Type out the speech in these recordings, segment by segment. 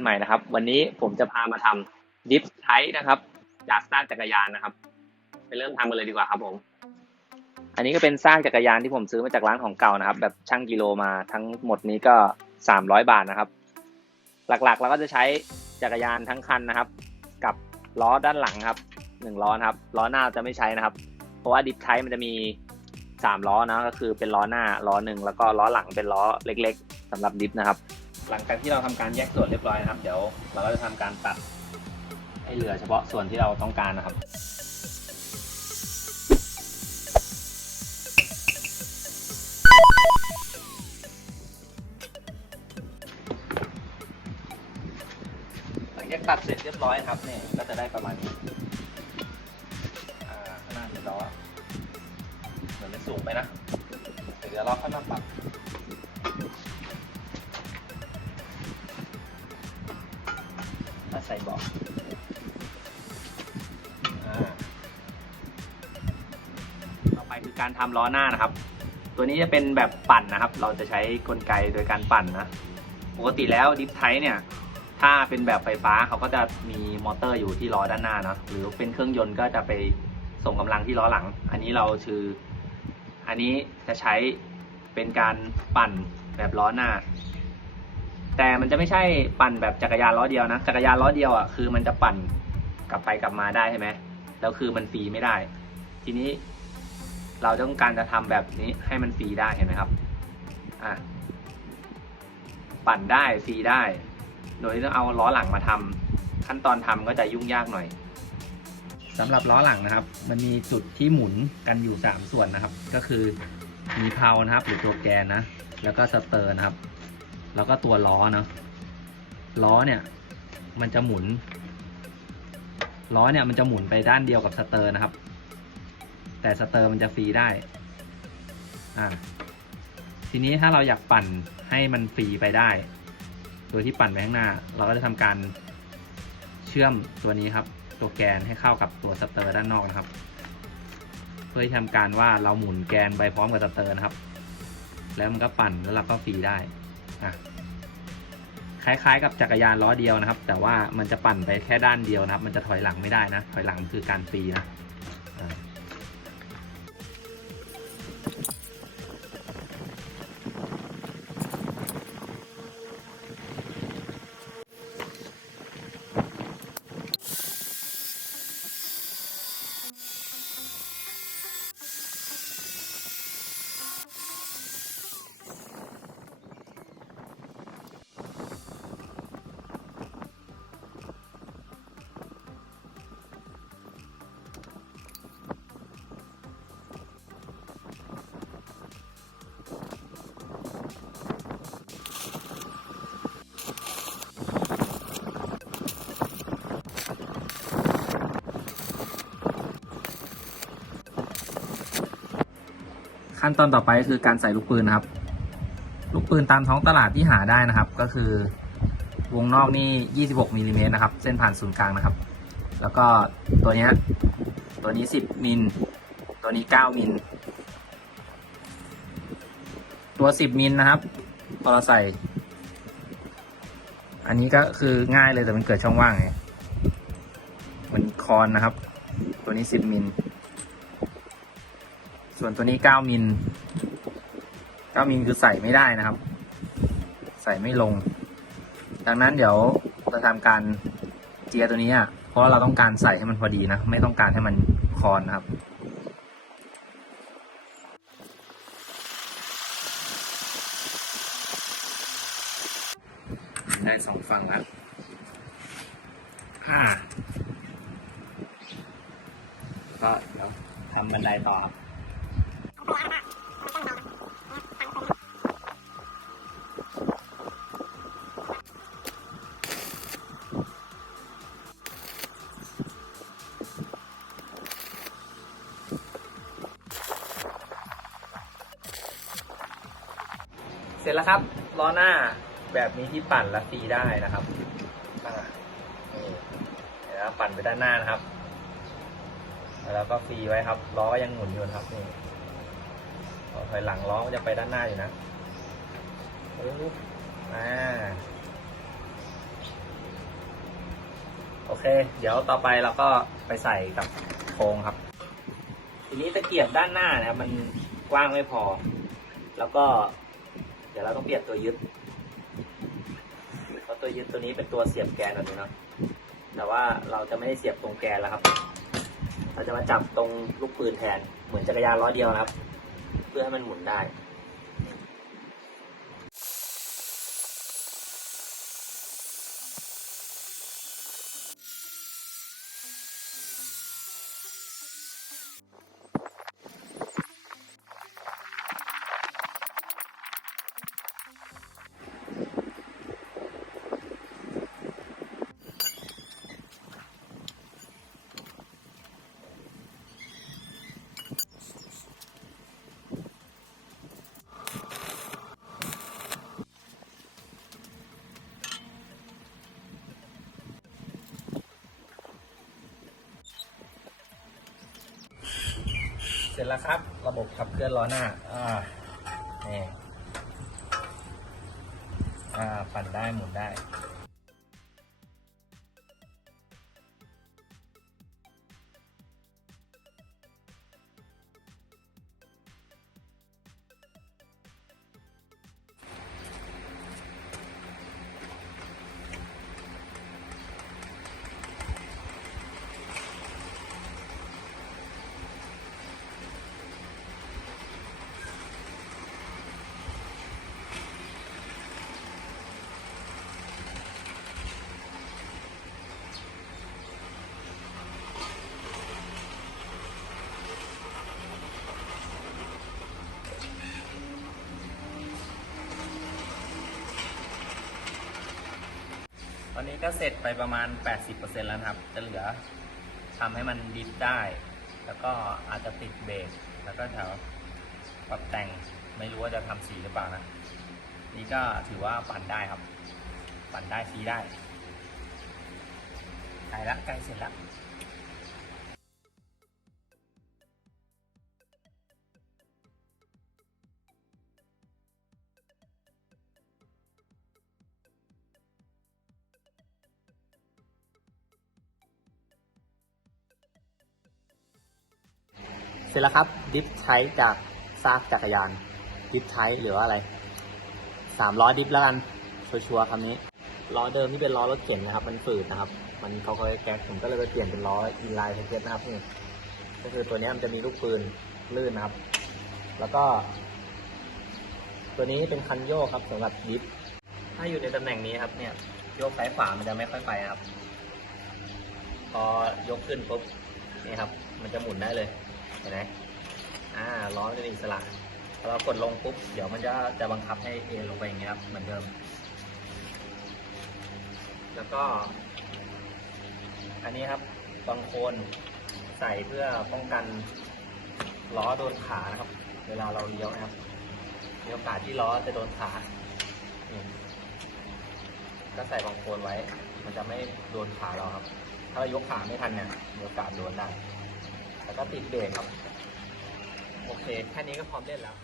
นใหม่นะครับ วันนี้ผมจะพามาทำดิฟไทนะครับ จากซากจักรยานนะครับ ไปเริ่มทำกันเลยดีกว่าครับผม อันนี้ก็เป็นซากจักรยานที่ผมซื้อมาจากร้านของเก่านะครับ แบบช่างกิโลมาทั้งหมดนี้ก็สามร้อยบาทนะครับ หลักๆเราก็จะใช้จักรยานทั้งคันนะครับ กับล้อด้านหลังครับหนึ่งล้อนะครับล้อหน้าจะไม่ใช้นะครับ เพราะว่าดิฟไทมันจะมีสามล้อนะก็คือเป็นล้อหน้าล้อหนึ่งแล้วก็ล้อหลังเป็นล้อเล็ก ๆสำหรับดิฟนะครับ หลังจากที่เราทำการแยกส่วนเรียบร้อยนะครับ เดี๋ยวเราก็จะทำการตัดให้เหลือเฉพาะส่วนที่เราต้องการนะครับหลังจากตัดเสร็จเรียบร้อยครับเนี่ยก็จะได้ประมาณนี้อ่าข้างหน้าเป็นล้อเหมือนมันสูงไปนะเดี๋ยวเราค่อยมาปรับ การทำล้อหน้านะครับ ตัวนี้จะเป็นแบบปั่นนะครับ เราจะใช้กลไกโดยการปั่นนะ ปกติแล้วดิฟไทเนี่ย ถ้าเป็นแบบไฟฟ้าเขาก็จะมีมอเตอร์อยู่ที่ล้อด้านหน้าเนะหรือเป็นเครื่องยนต์ก็จะไปส่งกำลังที่ล้อหลัง อันนี้เราคือ อันนี้จะใช้เป็นการปั่นแบบล้อหน้า แต่มันจะไม่ใช่ปั่นแบบจักรยานล้อเดียวนะ จักรยานล้อเดียวอะคือมันจะปั่นกลับไปกลับมาได้ใช่ไหมแล้วคือมันฟรีไม่ได้ ทีนี้ เราต้องการจะทำแบบนี้ให้มันฟรีได้เห็นไหมครับอะปั่นได้ฟรีได้ โดยต้องเอาล้อหลังมาทำขั้นตอนทำก็จะยุ่งยากหน่อยสำหรับล้อหลังนะครับ มันมีจุดที่หมุนกันอยู่ 3 ส่วนนะครับ ก็คือมีเพานะครับ หรือตัวแกนนะ แล้วก็สเตอร์นะครับ แล้วก็ตัวล้อเนาะล้อเนี่ยมันจะหมุนล้อเนี่ยมันจะหมุนไปด้านเดียวกับสเตอร์นะครับ แต่สเตอร์มันจะฟรีได้ อ่า ทีนี้ถ้าเราอยากปั่นให้มันฟรีไปได้ โดยที่ปั่นไปข้างหน้า เราก็จะทำการเชื่อมตัวนี้ครับ ตัวแกนให้เข้ากับตัวสเตอร์ด้านนอกนะครับ เพื่อที่ทำการว่าเราหมุนแกนไปพร้อมกับสเตอร์นะครับ แล้วมันก็ปั่นแล้วเราก็ฟรีได้ อะคล้ายๆกับจักรยานล้อเดียวนะครับ แต่ว่ามันจะปั่นไปแค่ด้านเดียวนะครับ มันจะถอยหลังไม่ได้นะ ถอยหลังคือการฟรีนะ ขั้นตอนต่อไปก็คือการใส่ลูกปืนนะครับ ลูกปืนตามท้องตลาดที่หาได้นะครับ ก็คือ วงนอกนี่ 26มิลลิเมตรนะครับ เส้นผ่านศูนย์กลางนะครับ แล้วก็ตัวนี้ตัวนี้ 10มิลตัวนี้ 9มิลตัว 10มิลนะครับพอเราใส่ อันนี้ก็คือง่ายเลยแต่มันเกิดช่องว่างไงมันคอนนะครับ ตัวนี้ 10มิล ส่วนตัวนี้ 9 มิล 9 มิลคือใส่ไม่ได้นะครับ ใส่ไม่ลง ดังนั้นเดี๋ยวเราทำการเจียตัวนี้อะเพราะเราต้องการใส่ให้มันพอดีนะ ไม่ต้องการให้มันคอนนะครับได้สองฝั่งแล้วอ่าก็เดี๋ยวทำบันไดต่อครับ เสร็จแล้วครับล้อหน้าแบบนี้ที่ปั่นและฟรีได้นะครับนี่เดี๋ยวปั่นไปด้านหน้านะครับ แล้วก็ฟรีไว้ครับล้อยังหมุนอยู่นะครับนี่ ถอยหลังล้อก็จะไปด้านหน้าอยู่นะปึ๊บอ่าโอเค เดี๋ยวต่อไปเราก็ไปใส่กับโครงครับ ทีนี้ตะเกียบด้านหน้านะมันกว้างไม่พอ แล้วก็ เดี๋ยวเราต้องเปลี่ยนตัวยึดเพราะตัวยึดตัวนี้เป็นตัวเสียบแกนแบบนี้เนาะแต่ว่าเราจะไม่ได้เสียบตรงแกนแล้วครับ เราจะมาจับตรงลูกปืนแทน เหมือนจักรยานล้อเดียวนะครับ เพื่อให้มันหมุนได้ ร็จแล้วครับ ระบบขับเคลื่อนล้อหน้า อ่านี่อ่า ปั่นได้หมุนได้ อนนี้ก็เสร็จไปประมาณ 80%แล้วครับ จะเหลือทำให้มันดิฟได้ แล้วก็อาจจะติดเบรกแล้วก็แถวปรับแต่งไม่รู้ว่าจะทำสีหรือเปล่านะ นี่ก็ถือว่าปั่นได้ครับ ปั่นได้สีได้ใกล้ละใกล้เสร็จแล้ว เสร็จแล้วครับดิฟใช้จากซากจักรยานดิฟใช้หรือว่าอะไรสามล้อดิฟแล้วกันชัวร์ๆคำนี้ล้อเดิมที่เป็นล้อรถเข็นนะครับ มันฝืดนะครับ มันเขาก็แก๊สผมก็เลยไปเปลี่ยนเป็นล้ออินไลน์เทสนะครับนี่ก็คือตัวนี้มันจะมีลูกปืนลื่นนะครับ แล้วก็ ตัวนี้เป็นคันโยกครับสำหรับดิฟถ้าอยู่ในตำแหน่งนี้ครับเนี่ยโยกซ้ายขวามันจะไม่ค่อยไปครับ พอยกขึ้นปุ๊บนี่ครับ มันจะหมุนได้เลย เห็นไหมอ่าล้อจะเป็นอิสระพอเรากดลงปุ๊บ เดี๋ยวมันจะจะบังคับให้เอ็นลงไปอย่างเงี้ยครับ เหมือนเดิม แล้วก็ อันนี้ครับบางโคนใส่เพื่อป้องกันล้อโดนขานะครับ เวลาเราเลี้ยวนะครับมีโอกาสที่ล้อจะโดนขาก็ใส่บางโคนไว้ มันจะไม่โดนขาเราครับ ถ้าเรายกขาไม่ทันเนี่ยมีโอกาสโดนได้ แล้วก็ติดเบรกครับ โอเค แค่นี้ก็พร้อมเล่นแล้ว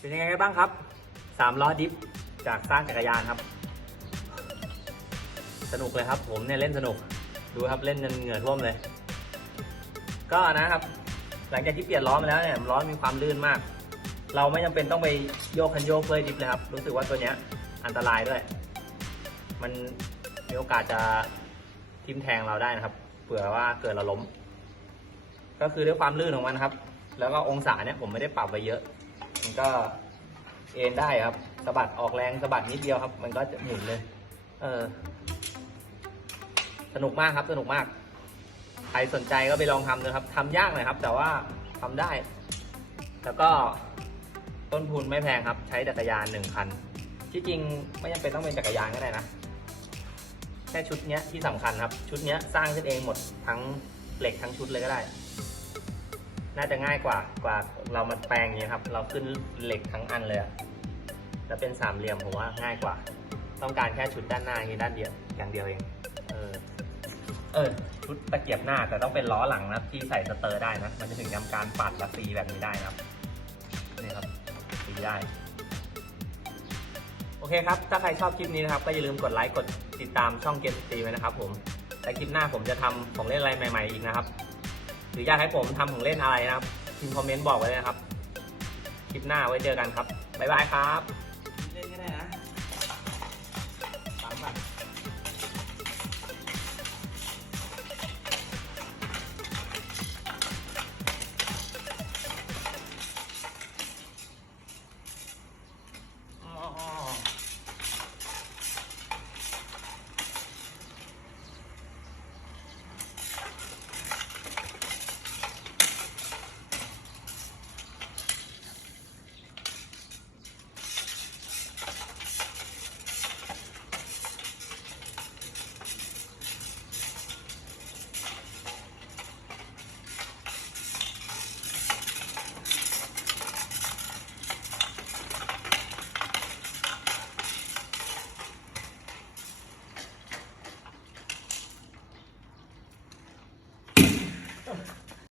เป็นยังไงบ้างครับสามล้อดิฟจากสร้างจักรยานครับ สนุกเลยครับ ผมเนี่ยเล่นสนุก ดูครับเล่นจนเหงื่อท่วมเลย ก็นะครับ หลังจากที่เปลี่ยนล้อมาแล้วเนี่ยล้อมีความลื่นมาก เราไม่จำเป็นต้องไปโยกคันโยกเลยดิฟเลยครับ รู้สึกว่าตัวเนี้ยอันตรายด้วย มันมีโอกาสจะทิ่มแทงเราได้นะครับ เผื่อว่าเกิดเราล้ม ก็คือด้วยความลื่นของมันครับ แล้วก็องศาเนี่ยผมไม่ได้ปรับไปเยอะ มันก็เอ็นได้ครับสะบัดออกแรงสะบัดนิดเดียวครับ มันก็จะหมุนเลย เออ สนุกมากครับ สนุกมาก ใครสนใจก็ไปลองทำนะครับทำยากหน่อยครับ แต่ว่าทำได้ แล้วก็ต้นทุนไม่แพงครับ ใช้จักรยานหนึ่งคัน ที่จริงไม่จำเป็นต้องเป็นจักรยานก็ได้นะ แค่ชุดเนี้ยที่สำคัญครับ ชุดเนี้ยสร้างขึ้นเองหมดทั้งเหล็กทั้งชุดเลยก็ได้ น่าจะง่ายกว่ากว่าเรามาแปลงอย่างนี้ยครับ เราขึ้นเหล็กทั้งอันเลยอะแล้วเป็นสามเหลี่ยมผมว่าง่ายกว่า ต้องการแค่ชุดด้านหน้าอย่างนี้ด้านเดียวอย่างเดียวเองเออเออชุดตะเกียบหน้าแต่ต้องเป็นล้อหลังนะที่ใส่สเตอร์ได้นะ มันจะถึงทำการปัดและตีแบบนี้ได้นะครับนี่ครับตีได้โอเคครับ ถ้าใครชอบคลิปนี้นะครับ ก็อย่าลืมกดไลค์ กดติดตามช่องเกมสตรีไว้นะครับผม แต่คลิปหน้าผมจะทำของเล่นอะไรใหม่ ๆ อีกนะครับ หรืออยากให้ผมทำของเล่นอะไรนะครับพิมพ์คอมเมนต์บอกไว้เลยนะครับ คลิปหน้าไว้เจอกันครับ บ๊ายบายครับ